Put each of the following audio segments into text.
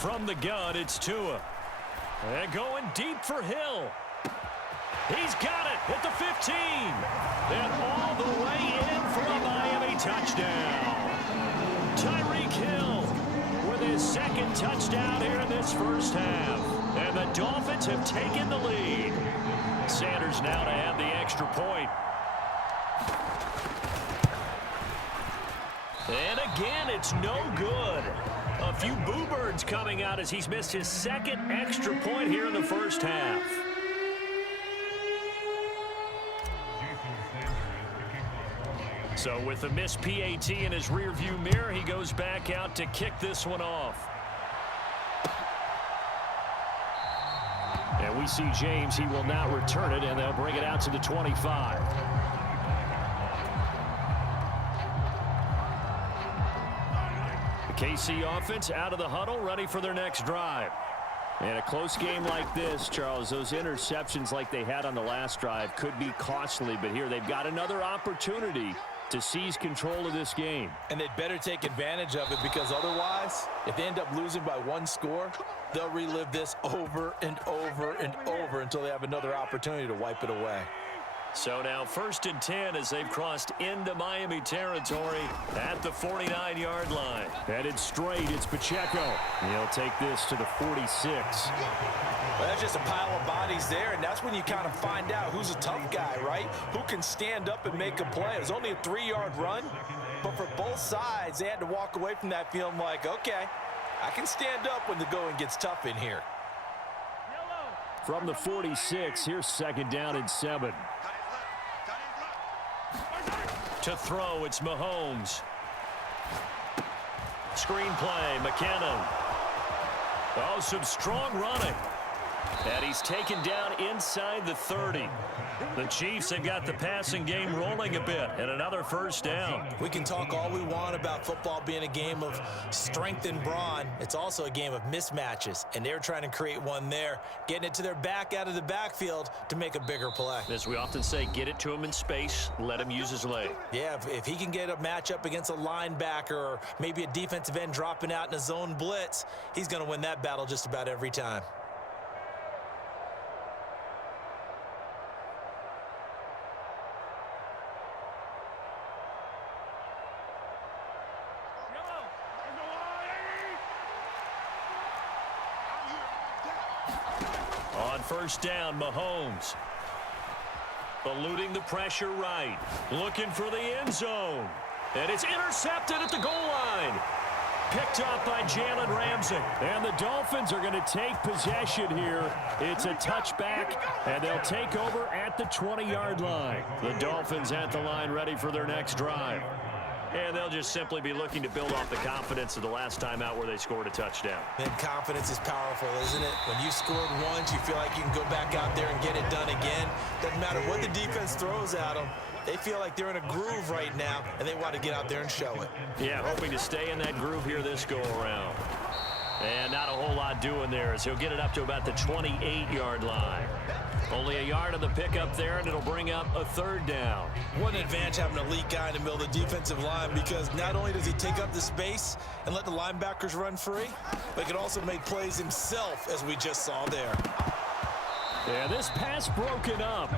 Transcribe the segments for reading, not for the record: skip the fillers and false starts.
From the gun, it's Tua. And going deep for Hill. He's got it at the 15. And all the way in for a Miami touchdown. Tyreek Hill with his second touchdown here in this first half. And the Dolphins have taken the lead. Sanders now to add the extra point. And again, it's no good. A few boo birds coming out as he's missed his second extra point here in the first half. So with the missed PAT in his rearview mirror, he goes back out to kick this one off. And we see James. He will now return it, and they'll bring it out to the 25. The KC offense out of the huddle, ready for their next drive. And a close game like this, Charles, those interceptions like they had on the last drive could be costly, but here they've got another opportunity to seize control of this game. And they'd better take advantage of it, because otherwise, if they end up losing by one score, they'll relive this over and over and over until they have another opportunity to wipe it away. So now 1st and 10 as they've crossed into Miami territory at the 49-yard line. Headed straight, it's Pacheco. He'll take this to the 46. Well, that's just a pile of bodies there, and that's when you kind of find out who's a tough guy, right? Who can stand up and make a play. It was only a 3-yard run, but for both sides, they had to walk away from that feeling like, okay, I can stand up when the going gets tough in here. From the 46, here's 2nd down and 7. To throw, it's Mahomes. Screen play, McKinnon. Oh, some strong running. And he's taken down inside the 30. The Chiefs have got the passing game rolling a bit, and another 1st down. We can talk all we want about football being a game of strength and brawn. It's also a game of mismatches, and they're trying to create one there, getting it to their back out of the backfield to make a bigger play. As we often say, get it to him in space, let him use his leg. Yeah, if he can get a matchup against a linebacker or maybe a defensive end dropping out in a zone blitz, he's going to win that battle just about every time. On 1st down, Mahomes. Eluding the pressure right. Looking for the end zone. And it's intercepted at the goal line. Picked up by Jalen Ramsey. And the Dolphins are going to take possession here. It's a touchback, and they'll take over at the 20-yard line. The Dolphins at the line ready for their next drive. And they'll just simply be looking to build off the confidence of the last time out where they scored a touchdown. And confidence is powerful, isn't it? When you scored once, you feel like you can go back out there and get it done again. Doesn't matter what the defense throws at them. They feel like they're in a groove right now, and they want to get out there and show it. Yeah, hoping to stay in that groove here this go-around. And not a whole lot doing there as he'll get it up to about the 28-yard line. Only a yard on the pickup there, and it'll bring up a 3rd down. What an advantage having an elite guy in the middle of the defensive line, because not only does he take up the space and let the linebackers run free, but he can also make plays himself, as we just saw there. Yeah, this pass broken up.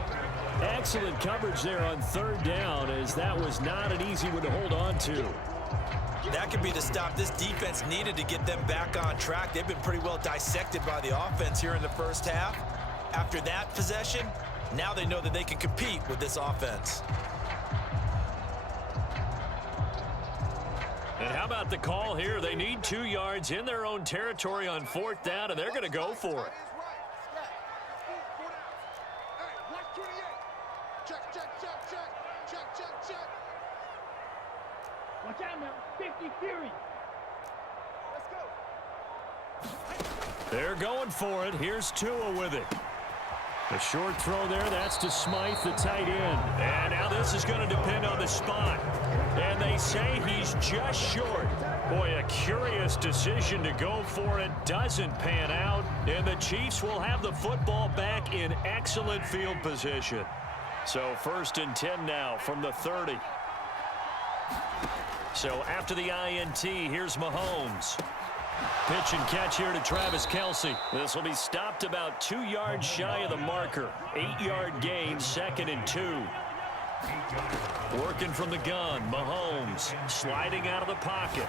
Excellent coverage there on 3rd down, as that was not an easy one to hold on to. That could be the stop this defense needed to get them back on track. They've been pretty well dissected by the offense here in the first half. After that possession, now they know that they can compete with this offense. And how about the call here? They need 2 yards in their own territory on 4th down, and they're going to go for it. Watch out now, 50 Fury. Let's go. They're going for it. Here's Tua with it. A short throw there. That's to Smythe, the tight end. And now this is going to depend on the spot. And they say he's just short. Boy, a curious decision to go for it. Doesn't pan out. And the Chiefs will have the football back in excellent field position. So 1st and 10 now from the 30. So after the INT, here's Mahomes. Pitch and catch here to Travis Kelce. This will be stopped about 2 yards shy of the marker. 8-yard gain, 2nd and 2. Working from the gun, Mahomes sliding out of the pocket.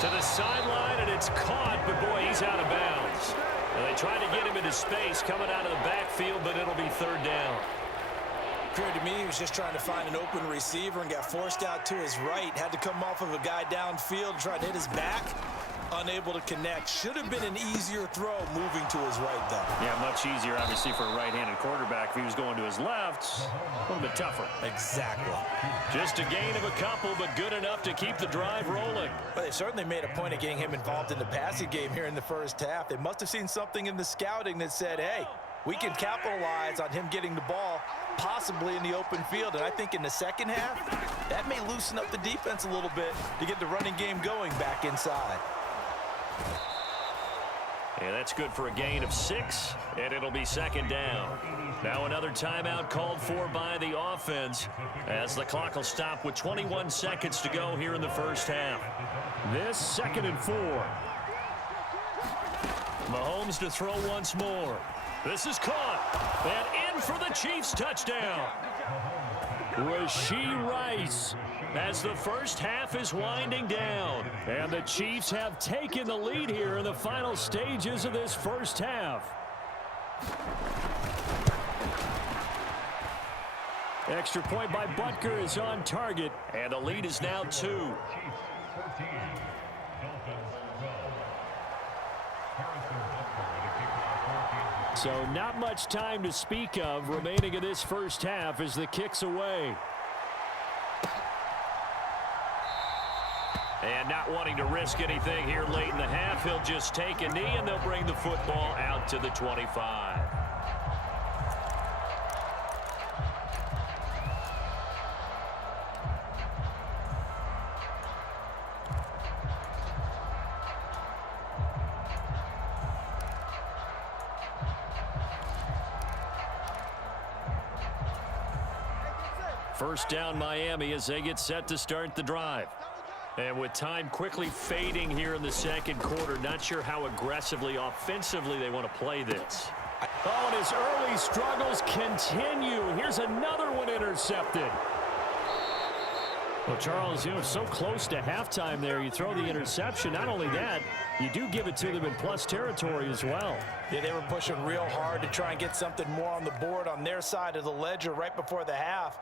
To the sideline, and it's caught, but boy, he's out of bounds. And they tried to get him into space coming out of the backfield, but it'll be 3rd down. Appeared to me he was just trying to find an open receiver and got forced out to his right. Had to come off of a guy downfield, trying to hit his back. Unable to connect. Should have been an easier throw moving to his right, though. Yeah, much easier, obviously, for a right-handed quarterback. If he was going to his left, a little bit tougher. Exactly. Just a gain of a couple, but good enough to keep the drive rolling. But they certainly made a point of getting him involved in the passing game here in the first half. They must have seen something in the scouting that said, hey, we can capitalize on him getting the ball possibly in the open field. And I think in the second half, that may loosen up the defense a little bit to get the running game going back inside. And that's good for a gain of 6, and it'll be 2nd down. Now another timeout called for by the offense as the clock will stop with 21 seconds to go here in the first half. This 2nd and 4. Mahomes to throw once more. This is caught. And in for the Chiefs touchdown. Rashee Rice as the first half is winding down. And the Chiefs have taken the lead here in the final stages of this first half. Extra point by Butker is on target. And the lead is now 2. So not much time to speak of remaining in this first half as the kick's away. And not wanting to risk anything here late in the half, he'll just take a knee and they'll bring the football out to the 25. First down Miami as they get set to start the drive. And with time quickly fading here in the second quarter, not sure how aggressively, offensively they want to play this. Oh, and his early struggles continue. Here's another one intercepted. Well, Charles, so close to halftime there. You throw the interception. Not only that, you do give it to them in plus territory as well. Yeah, they were pushing real hard to try and get something more on the board on their side of the ledger right before the half.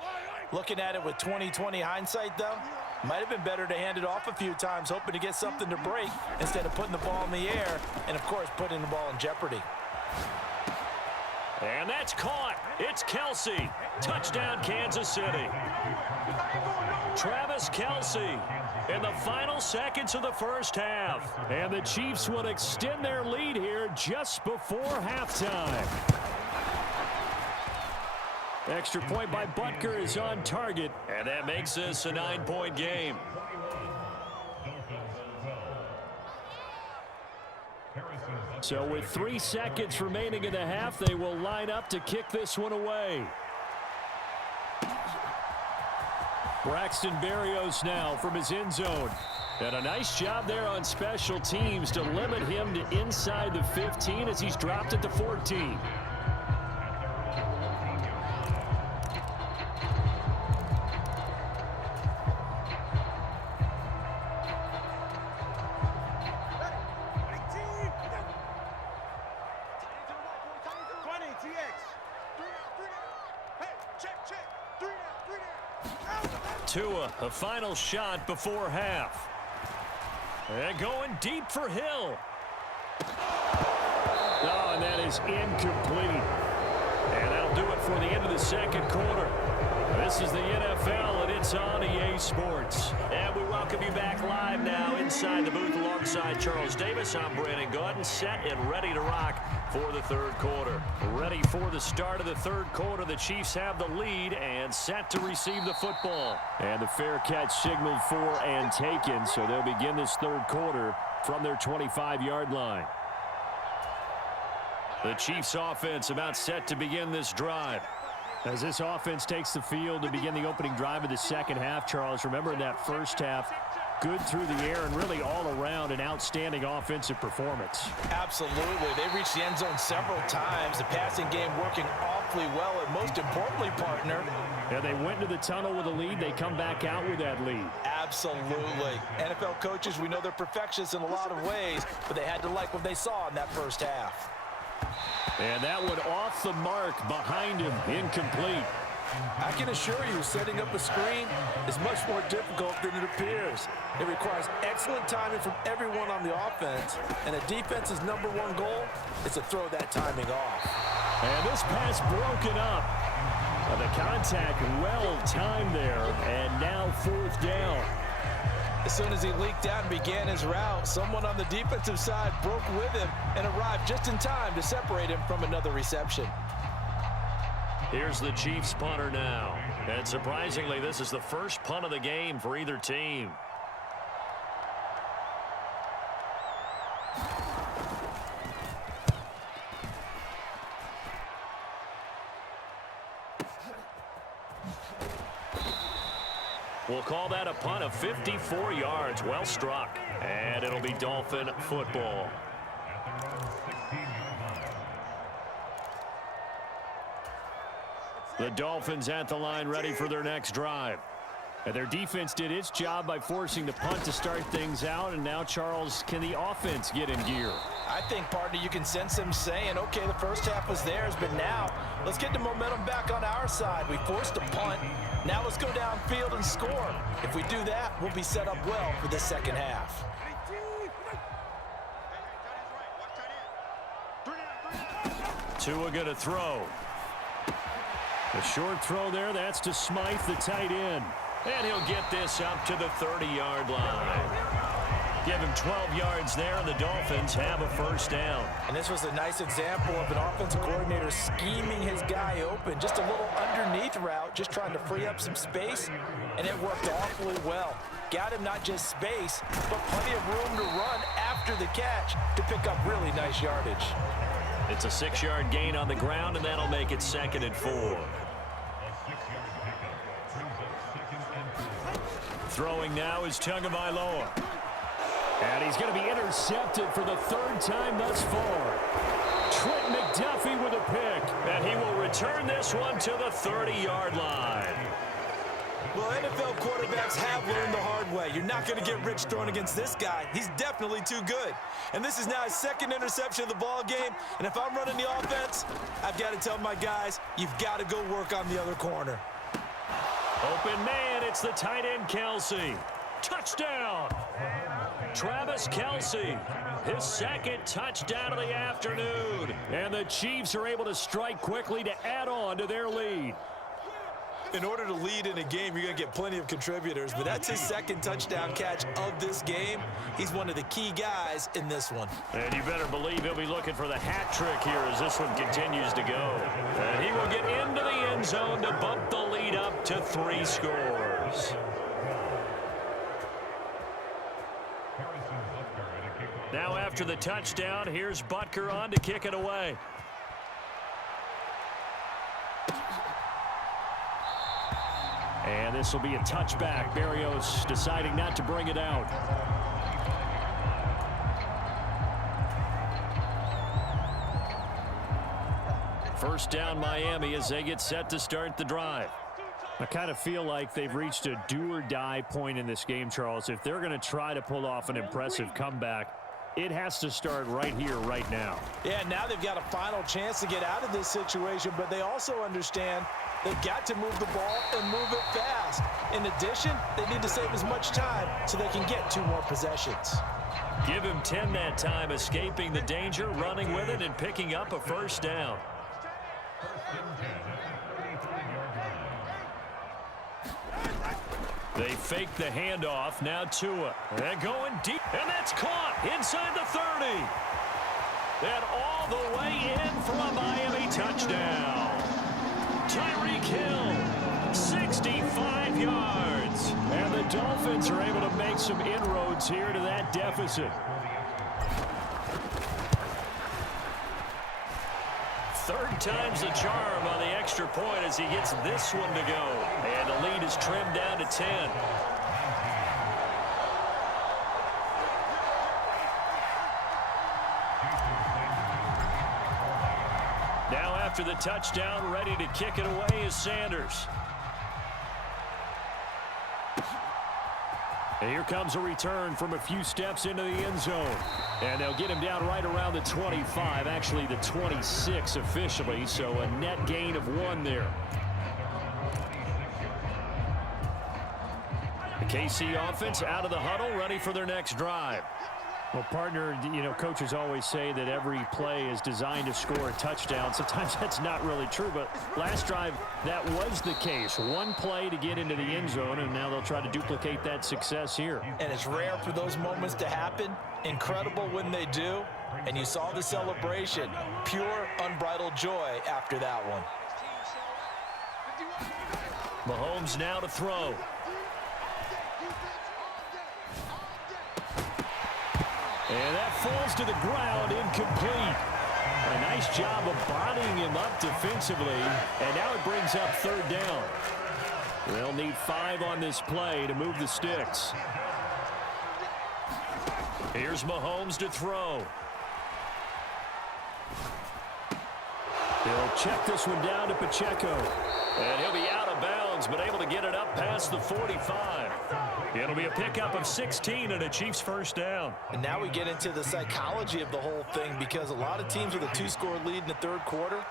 Looking at it with 20/20 hindsight, though, might have been better to hand it off a few times, hoping to get something to break instead of putting the ball in the air and, of course, putting the ball in jeopardy. And that's caught. It's Kelce. Touchdown, Kansas City. Travis Kelce in the final seconds of the first half. And the Chiefs will extend their lead here just before halftime. Extra point by Butker is on target, and that makes this a 9-point game. So with 3 seconds remaining in the half, they will line up to kick this one away. Braxton Berrios now from his end zone. And a nice job there on special teams to limit him to inside the 15 as he's dropped at the 14. Tua, a final shot before half. And going deep for Hill. Oh, and that is incomplete. And that'll do it for the end of the second quarter. This is the NFL, and it's on EA Sports. And we welcome you back live now inside the booth alongside Charles Davis. I'm Brandon Gaudin, set and ready to rock for the third quarter. Ready for the start of the third quarter. The Chiefs have the lead and set to receive the football. And the fair catch signaled for and taken, so they'll begin this third quarter from their 25-yard line. The Chiefs offense about set to begin this drive. As this offense takes the field to begin the opening drive of the second half, Charles, remember in that first half, good through the air and really all around an outstanding offensive performance. Absolutely. They reached the end zone several times. The passing game working awfully well, and most importantly, partner. Yeah, they went to the tunnel with a lead. They come back out with that lead. Absolutely. NFL coaches, we know they're perfectionists in a lot of ways, but they had to like what they saw in that first half. And that one off the mark behind him, incomplete. I can assure you, setting up a screen is much more difficult than it appears. It requires excellent timing from everyone on the offense, and a defense's #1 goal is to throw that timing off. And this pass broken up. The contact well timed there, and now 4th down. As soon as he leaked out and began his route, someone on the defensive side broke with him and arrived just in time to separate him from another reception. Here's the Chiefs punter now. And surprisingly, this is the first punt of the game for either team. We'll call that a punt of 54 yards. Well struck. And it'll be Dolphin football. The Dolphins at the line, ready for their next drive. And their defense did its job by forcing the punt to start things out. And now, Charles, can the offense get in gear? I think, partner, you can sense them saying, okay, the first half was theirs, but now let's get the momentum back on our side. We forced a punt. Now let's go downfield and score. If we do that, we'll be set up well for the second half. Tua going to throw. A short throw there. That's to Smythe, the tight end. And he'll get this up to the 30-yard line. Give him 12 yards there, and the Dolphins have a first down. And this was a nice example of an offensive coordinator scheming his guy open. Just a little underneath route, just trying to free up some space, and it worked awfully well. Got him not just space, but plenty of room to run after the catch to pick up really nice yardage. It's a 6-yard gain on the ground, and that'll make it 2nd and 4. Throwing now is Tagovailoa. And he's going to be intercepted for the 3rd time thus far. Trent McDuffie with a pick. And he will return this one to the 30-yard line. Well, NFL quarterbacks have learned the hard way. You're not going to get rich throwing against this guy. He's definitely too good. And this is now his 2nd interception of the ball game. And if I'm running the offense, I've got to tell my guys, you've got to go work on the other corner. Open man, it's the tight end Kelsey. Touchdown! Travis Kelsey, his 2nd touchdown of the afternoon. And the Chiefs are able to strike quickly to add on to their lead. In order to lead in a game, you're going to get plenty of contributors, but that's his 2nd touchdown catch of this game. He's one of the key guys in this one. And you better believe he'll be looking for the hat trick here as this one continues to go. And he will get into the end zone to bump the lead up to 3 scores. Now after the touchdown, here's Butker on to kick it away. And this will be a touchback. Berrios deciding not to bring it out. First down Miami as they get set to start the drive. I kind of feel like they've reached a do-or-die point in this game, Charles. If they're going to try to pull off an impressive comeback, it has to start right here, right now. Yeah, now they've got a final chance to get out of this situation, but they also understand they've got to move the ball and move it fast. In addition, they need to save as much time so they can get 2 more possessions. Give him 10 that time, escaping the danger, running with it, and picking up a first down. They fake the handoff. Now Tua. They're going deep, and that's caught inside the 30. And all the way in for a Miami touchdown. Tyreek Hill, 65 yards. And the Dolphins are able to make some inroads here to that deficit. Third time's the charm on the extra point as he gets this one to go. And the lead is trimmed down to 10. after the touchdown, ready to kick it away is Sanders. And here comes a return from a few steps into the end zone. And they'll get him down right around the 25, actually the 26 officially, so a net gain of 1 there. The KC offense out of the huddle, ready for their next drive. Well, partner, you know, coaches always say that every play is designed to score a touchdown. Sometimes that's not really true, but last drive, that was the case. One play to get into the end zone, and now they'll try to duplicate that success here. And it's rare for those moments to happen. Incredible when they do. And you saw the celebration. Pure, unbridled joy after that one. Mahomes now to throw. And that falls to the ground, incomplete. A nice job of bodying him up defensively, and now it brings up 3rd down. They'll need 5 on this play to move the sticks. Here's Mahomes to throw. He'll check this one down to Pacheco. And he'll be out of bounds, but able to get it up past the 45. It'll be a pickup of 16 and a Chiefs 1st down. And now we get into the psychology of the whole thing, because a lot of teams with a 2-score lead in the 3rd quarter,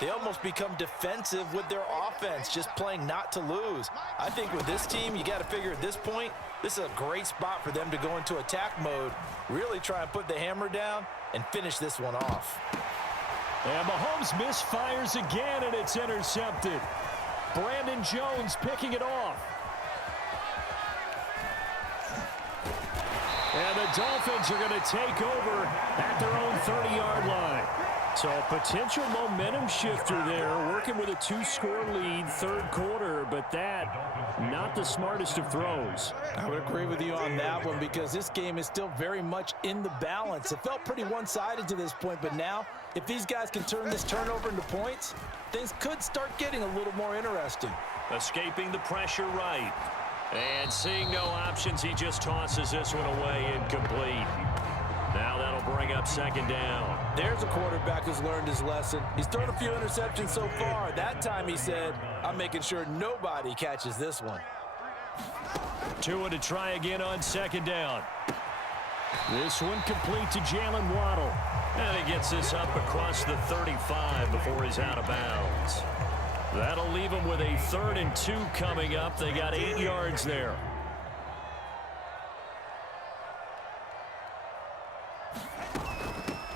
they almost become defensive with their offense, just playing not to lose. I think with this team, you got to figure at this point, this is a great spot for them to go into attack mode, really try and put the hammer down and finish this one off. And Mahomes misfires again, and it's intercepted. Brandon Jones picking it off. And the Dolphins are going to take over at their own 30-yard line. So a potential momentum shifter there, working with a 2-score lead, 3rd quarter, but that, not the smartest of throws. I would agree with you on that one, because this game is still very much in the balance. It felt pretty one-sided to this point, but now, if these guys can turn this turnover into points, things could start getting a little more interesting. Escaping the pressure right. And seeing no options, he just tosses this one away, incomplete. Now that'll bring up 2nd down. There's a quarterback who's learned his lesson. He's thrown a few interceptions so far. That time he said, I'm making sure nobody catches this one. Tua to try again on 2nd down. This one complete to Jalen Waddle. And he gets this up across the 35 before he's out of bounds. That'll leave him with a 3rd and 2 coming up. They got 8 yards there.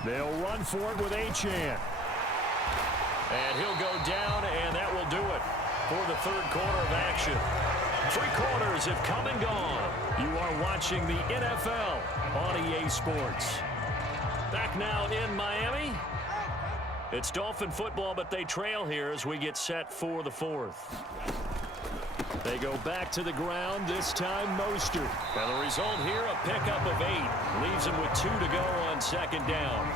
They'll run for it with Achane. And he'll go down, and that will do it for the 3rd quarter of action. 3 quarters have come and gone. You are watching the NFL on EA Sports. Back now in Miami. It's Dolphin football, but they trail here as we get set for the 4th. They go back to the ground, this time Mostert. And the result here, a pickup of 8. Leaves him with 2 to go on 2nd down.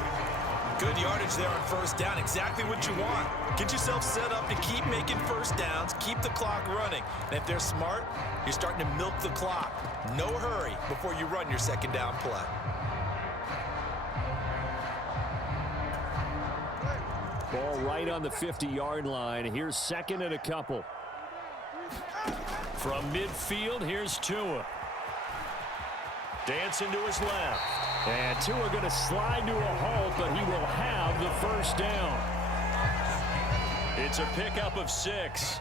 Good yardage there on 1st down, exactly what you want. Get yourself set up to keep making 1st downs, keep the clock running. And if they're smart, you're starting to milk the clock. No hurry before you run your 2nd down play. Ball right on the 50-yard line. Here's 2nd and a couple. From midfield, here's Tua. Dancing to his left. And Tua going to slide to a halt, but he will have the 1st down. It's a pickup of 6.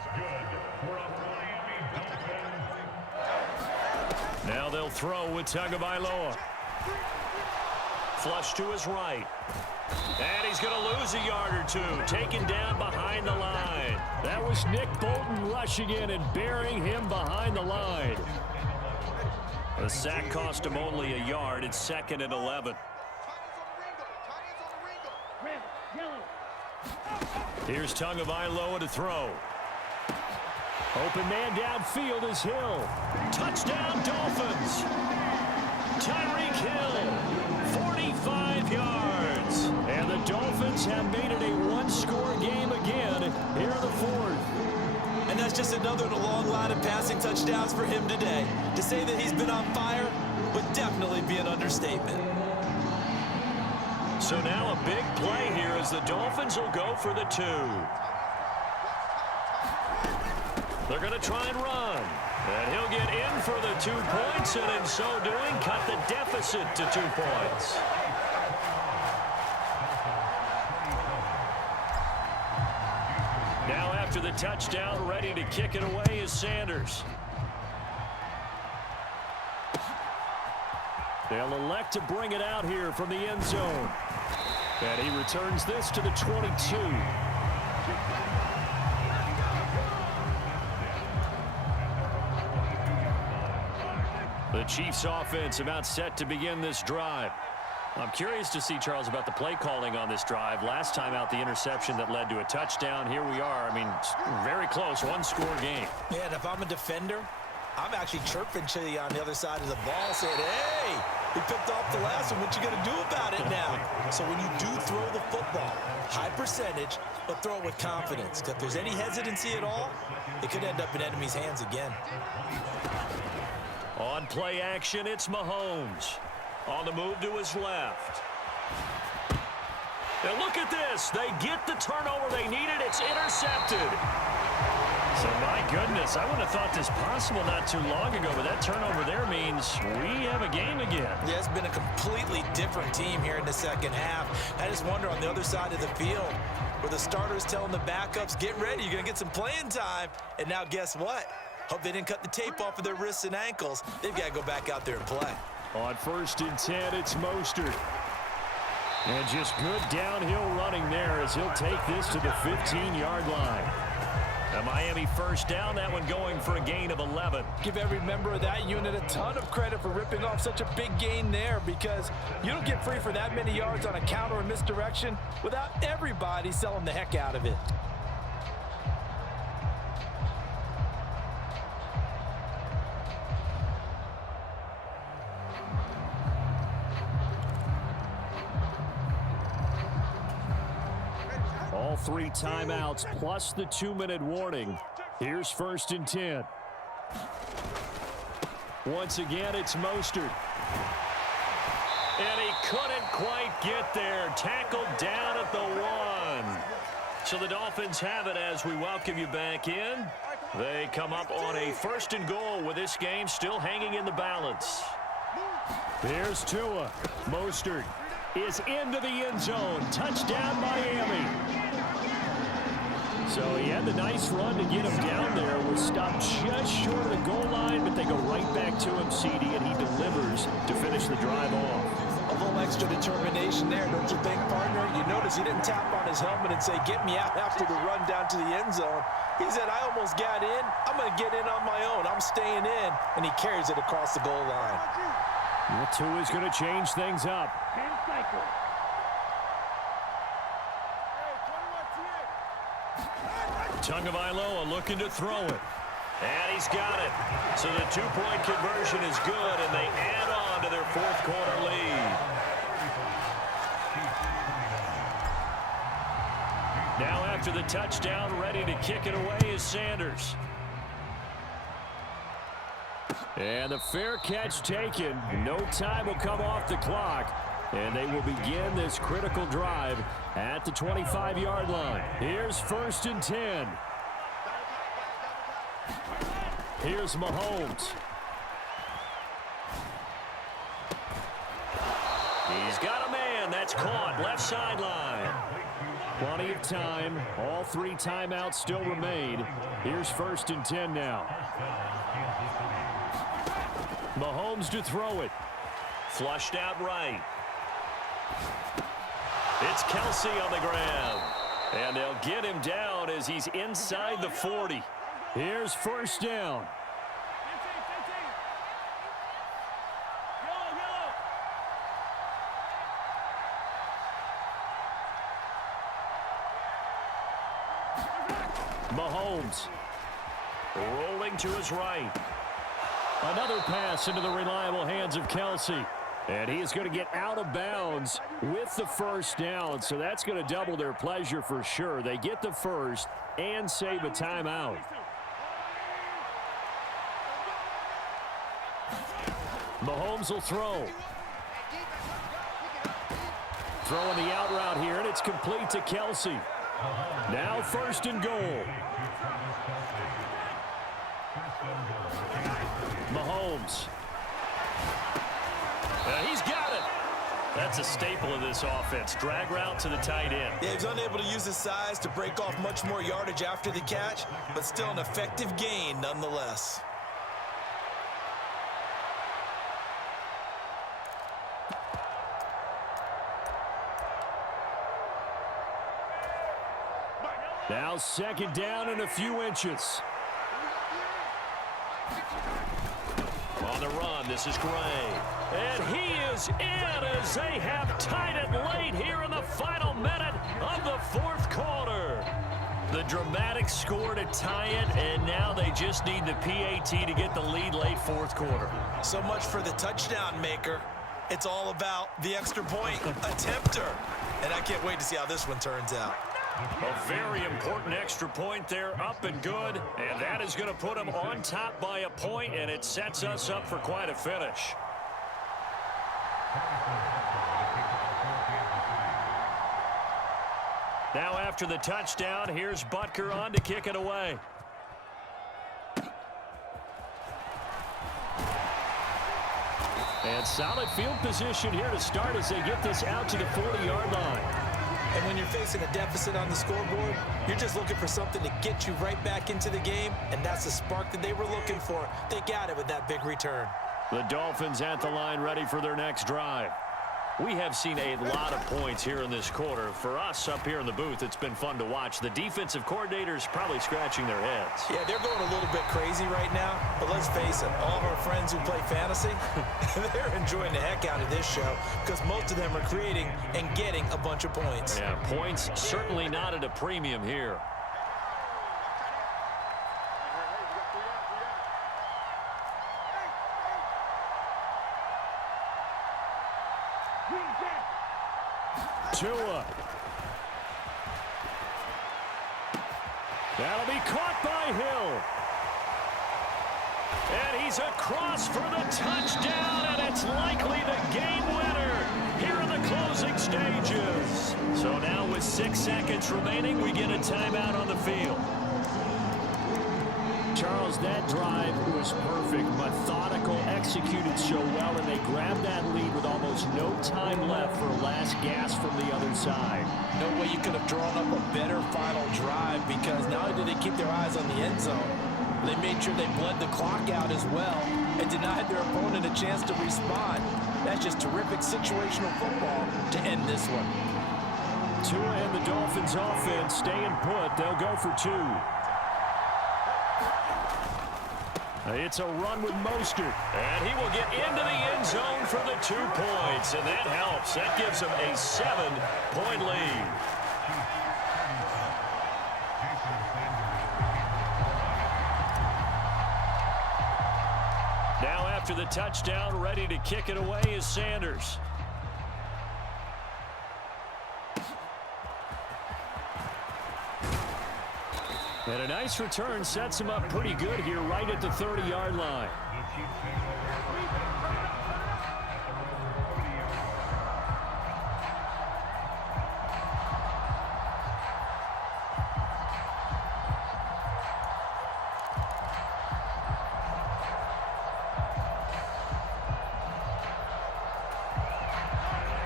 Now they'll throw with Tagovailoa. Flush to his right. And he's going to lose a yard or 2, taken down behind the line. That was Nick Bolton rushing in and burying him behind the line. The sack cost him only a yard. It's 2nd and 11. Red, yellow. Here's Tagovailoa to throw. Open man downfield is Hill. Touchdown Dolphins. Tyreek Hill, 45 yards. And the Dolphins have made it a 1-score game again here in the 4th. And that's just another in a long line of passing touchdowns for him today. To say that he's been on fire would definitely be an understatement. So now a big play here as the Dolphins will go for the 2. They're going to try and run. And he'll get in for the 2 points, and in so doing, cut the deficit to 2 points. Now after the touchdown, ready to kick it away is Sanders. They'll elect to bring it out here from the end zone. And he returns this to the 22. The Chiefs offense about set to begin this drive. I'm curious to see, Charles, about the play calling on this drive. Last time out, the interception that led to a touchdown. Here we are. I mean, very close, one-score game. Yeah, and if I'm a defender, I'm actually chirping to you on the other side of the ball, saying, hey, he picked off the last one. What you going to do about it now? So when you do throw the football, high percentage, but throw it with confidence. If there's any hesitancy at all, it could end up in enemy's hands again. On play action, it's Mahomes. On the move to his left. And look at this. They get the turnover they needed. It's intercepted. So, my goodness, I wouldn't have thought this possible not too long ago, but that turnover there means we have a game again. Yeah, it's been a completely different team here in the second half. I just wonder on the other side of the field where the starters telling the backups, get ready, you're going to get some playing time. And now guess what? Hope they didn't cut the tape off of their wrists and ankles. They've got to go back out there and play. On 1st and 10, it's Mostert. And just good downhill running there as he'll take this to the 15-yard line. A Miami first down, that one going for a gain of 11. Give every member of that unit a ton of credit for ripping off such a big gain there, because you don't get free for that many yards on a counter or misdirection without everybody selling the heck out of it. All 3 timeouts plus the 2-minute warning. Here's 1st and 10. Once again, it's Mostert. And he couldn't quite get there. Tackled down at the 1. So the Dolphins have it as we welcome you back in. They come up on a 1st and goal with this game still hanging in the balance. Here's Tua. Mostert is into the end zone. Touchdown, Miami. So he had the nice run to get him down there. Was stopped just short of the goal line, but they go right back to him, CD, and he delivers to finish the drive off. A little extra determination there, don't you think, partner? You notice he didn't tap on his helmet and say, get me out after the run down to the end zone. He said, I almost got in. I'm going to get in on my own. I'm staying in. And he carries it across the goal line. Well, Tua's going to change things up. 10 cycles. Tagovailoa looking to throw it. And he's got it. So the 2-point conversion is good, and they add on to their 4th quarter lead. Now after the touchdown, ready to kick it away is Sanders. And the fair catch taken. No time will come off the clock. And they will begin this critical drive at the 25-yard line. Here's 1st and 10. Here's Mahomes. He's got a man. That's caught. Left sideline. Plenty of time. All 3 timeouts still remain. Here's 1st and 10 now. Mahomes to throw it. Flushed out right. It's Kelsey on the ground. And they'll get him down as he's inside the 40. Here's 1st down. Mahomes Rolling to his right. Another pass into the reliable hands of Kelsey. And he is going to get out of bounds with the 1st down. So that's going to double their pleasure for sure. They get the 1st and save a timeout. Mahomes will throw. Throwing the out route here, and it's complete to Kelsey. Now 1st and goal. Mahomes. He's got it. That's a staple of this offense. Drag route to the tight end. Yeah, he's unable to use his size to break off much more yardage after the catch, but still an effective gain nonetheless. Now 2nd down and a few inches. On the run, this is Gray. And he is in as they have tied it late here in the final minute of the 4th quarter. The dramatic score to tie it, and now they just need the PAT to get the lead late 4th quarter. So much for the touchdown maker. It's all about the extra point attempter. And I can't wait to see how this one turns out. A very important extra point there, up and good. And that is going to put them on top by a point, and it sets us up for quite a finish. Now after the touchdown, here's Butker on to kick it away. And solid field position here to start as they get this out to the 40-yard line. And when you're facing a deficit on the scoreboard, you're just looking for something to get you right back into the game, and that's the spark that they were looking for. They got it with that big return. The Dolphins at the line ready for their next drive. We have seen a lot of points here in this quarter. For us up here in the booth, it's been fun to watch. The defensive coordinators probably scratching their heads. Yeah, they're going a little bit crazy right now, but let's face it, all of our friends who play fantasy, they're enjoying the heck out of this show because most of them are creating and getting a bunch of points. Yeah, points certainly not at a premium here. Tua. That'll be caught by Hill. And he's across for the touchdown, and it's likely the game winner here in the closing stages. So now with 6 seconds remaining, we get a timeout on the field. Charles, that drive was perfect, methodical, executed so well, and they grabbed that lead with almost no time left for a last gasp from the other side. No way you could have drawn up a better final drive because not only did they keep their eyes on the end zone, they made sure they bled the clock out as well and denied their opponent a chance to respond. That's just terrific situational football to end this one. Tua and the Dolphins offense staying put. They'll go for 2. It's a run with Mostert. And he will get into the end zone for the 2 points, and that helps. That gives them a 7-point lead. Now after the touchdown, ready to kick it away is Sanders. And a nice return sets him up pretty good here right at the 30-yard line.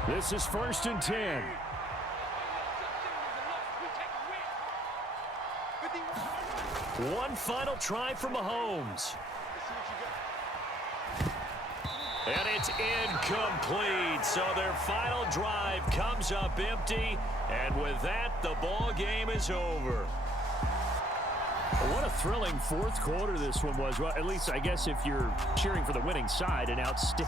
This is 1st and 10. One final try for Mahomes. And it's incomplete. So their final drive comes up empty. And with that, the ball game is over. What a thrilling 4th quarter this one was. Well, at least I guess if you're cheering for the winning side, an outstanding.